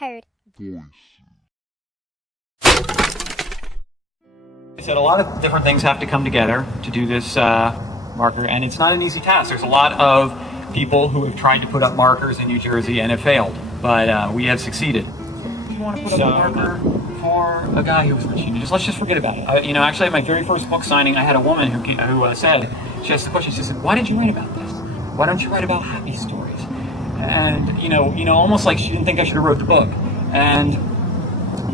Unheard. I said a lot of different things have to come together to do this marker, and it's not an easy task. There's a lot of people who have tried to put up markers in New Jersey and have failed, but we have succeeded. You want to put up a marker for a guy who was lynching? Let's just forget about it. Actually, at my very first book signing, I had a woman who said, she asked the question, she said, "Why did you write about this? Why don't you write about happy stories?" And almost like she didn't think I should have wrote the book. And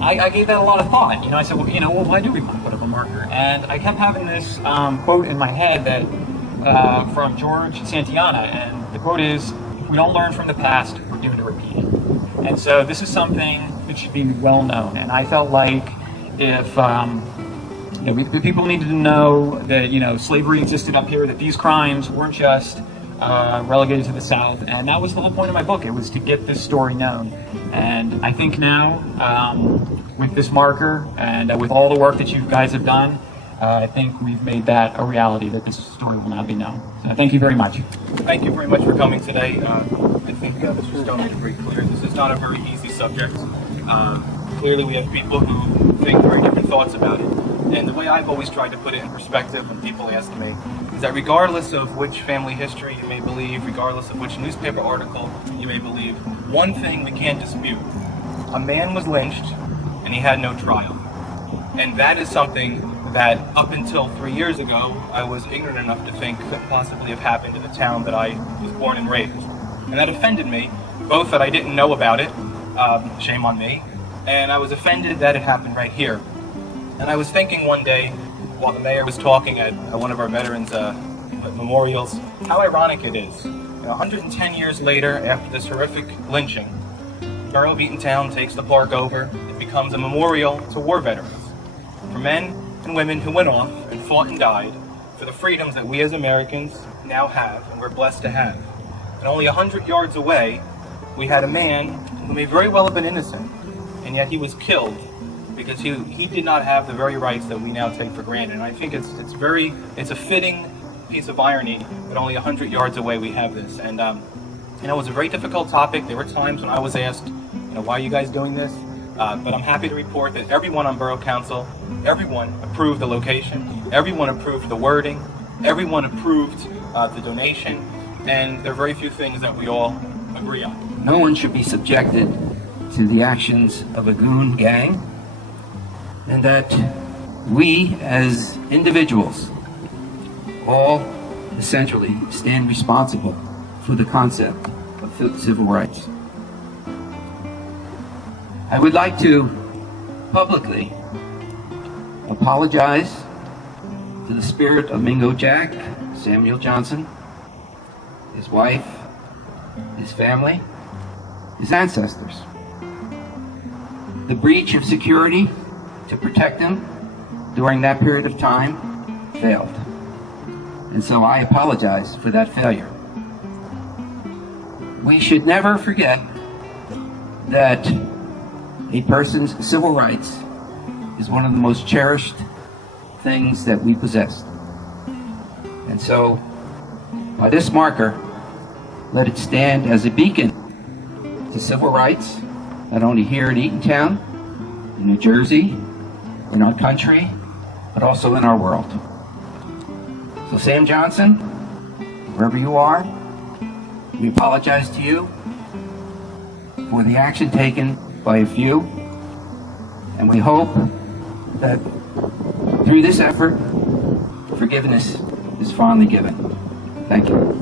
I gave that a lot of thought. I said, well, why do we want to put up a marker? And I kept having this quote in my head that from George Santayana, and the quote is, "If we don't learn from the past, we're doomed to repeat it." And so this is something that should be well known. And I felt like if people needed to know that slavery existed up here, that these crimes weren't just relegated to the South, and that was the whole point of my book. It was to get this story known. And I think now, with this marker and with all the work that you guys have done, I think we've made that a reality, that this story will now be known. So thank you very much. Thank you very much for coming today. I think this was done very clear. This is not a very easy subject. Clearly we have people who think very different thoughts about it. And the way I've always tried to put it in perspective when people ask me is that regardless of which family history you may believe, regardless of which newspaper article you may believe, one thing we can't dispute: a man was lynched and he had no trial. And that is something that up until 3 years ago I was ignorant enough to think could possibly have happened in the town that I was born and raised. And that offended me, both that I didn't know about it, shame on me, and I was offended that it happened right here. And I was thinking one day, while the mayor was talking at one of our veterans' memorials, how ironic it is. 110 years later, after this horrific lynching, the borough of Eatontown takes the park over. It becomes a memorial to war veterans, for men and women who went off and fought and died for the freedoms that we as Americans now have and we're blessed to have. And only 100 yards away, we had a man who may very well have been innocent, and yet he was killed because he did not have the very rights that we now take for granted. And I think it's a fitting piece of irony that only 100 yards away we have this. And it was a very difficult topic. There were times when I was asked, why are you guys doing this? But I'm happy to report that everyone on Borough Council, everyone approved the location, everyone approved the wording, everyone approved the donation, and there are very few things that we all agree on. No one should be subjected to the actions of a goon gang, and that we as individuals all essentially stand responsible for the concept of civil rights. I would like to publicly apologize to the spirit of Mingo Jack, Samuel Johnson, his wife, his family, his ancestors. The breach of security to protect him during that period of time failed. And so I apologize for that failure. We should never forget that a person's civil rights is one of the most cherished things that we possess. And so, by this marker, let it stand as a beacon to civil rights, not only here in Eatontown, in New Jersey, in our country, but also in our world. So Sam Johnson, wherever you are, we apologize to you for the action taken by a few, and we hope that through this effort, forgiveness is fondly given. Thank you.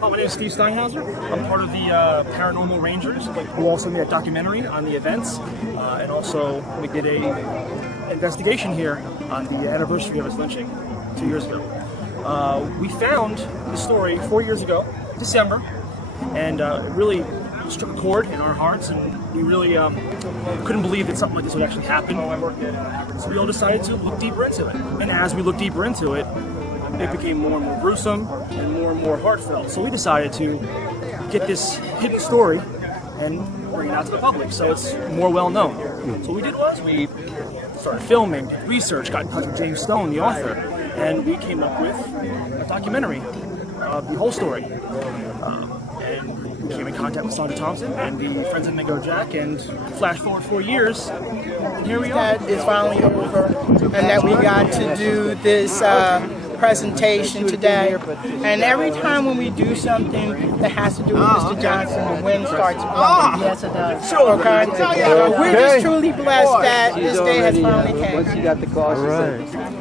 My name is Steve Steinhauser. I'm part of the Paranormal Rangers, who also made a documentary on the events, and also we did a investigation here on the anniversary of his lynching 2 years ago. We found the story 4 years ago, December, and it really struck a chord in our hearts, and we really couldn't believe that something like this would actually happen. So we all decided to look deeper into it. And as we looked deeper into it, it became more and more gruesome and more heartfelt. So we decided to get this hidden story and bring it out to the public so it's more well known. So what we did was we started filming, did research, got in touch with James Stone, the author, and we came up with a documentary of the whole story. And we came in contact with Sandra Thompson and the Friends of Mingo Jack, and flash forward 4 years, here we are. That is finally over, and that we got to do this presentation today. And every time when we do something that has to do with Mr. Johnson, the wind starts blowing. Yes, it does. Sure. Okay. We're just truly blessed that this day has finally came. Once you got the classes.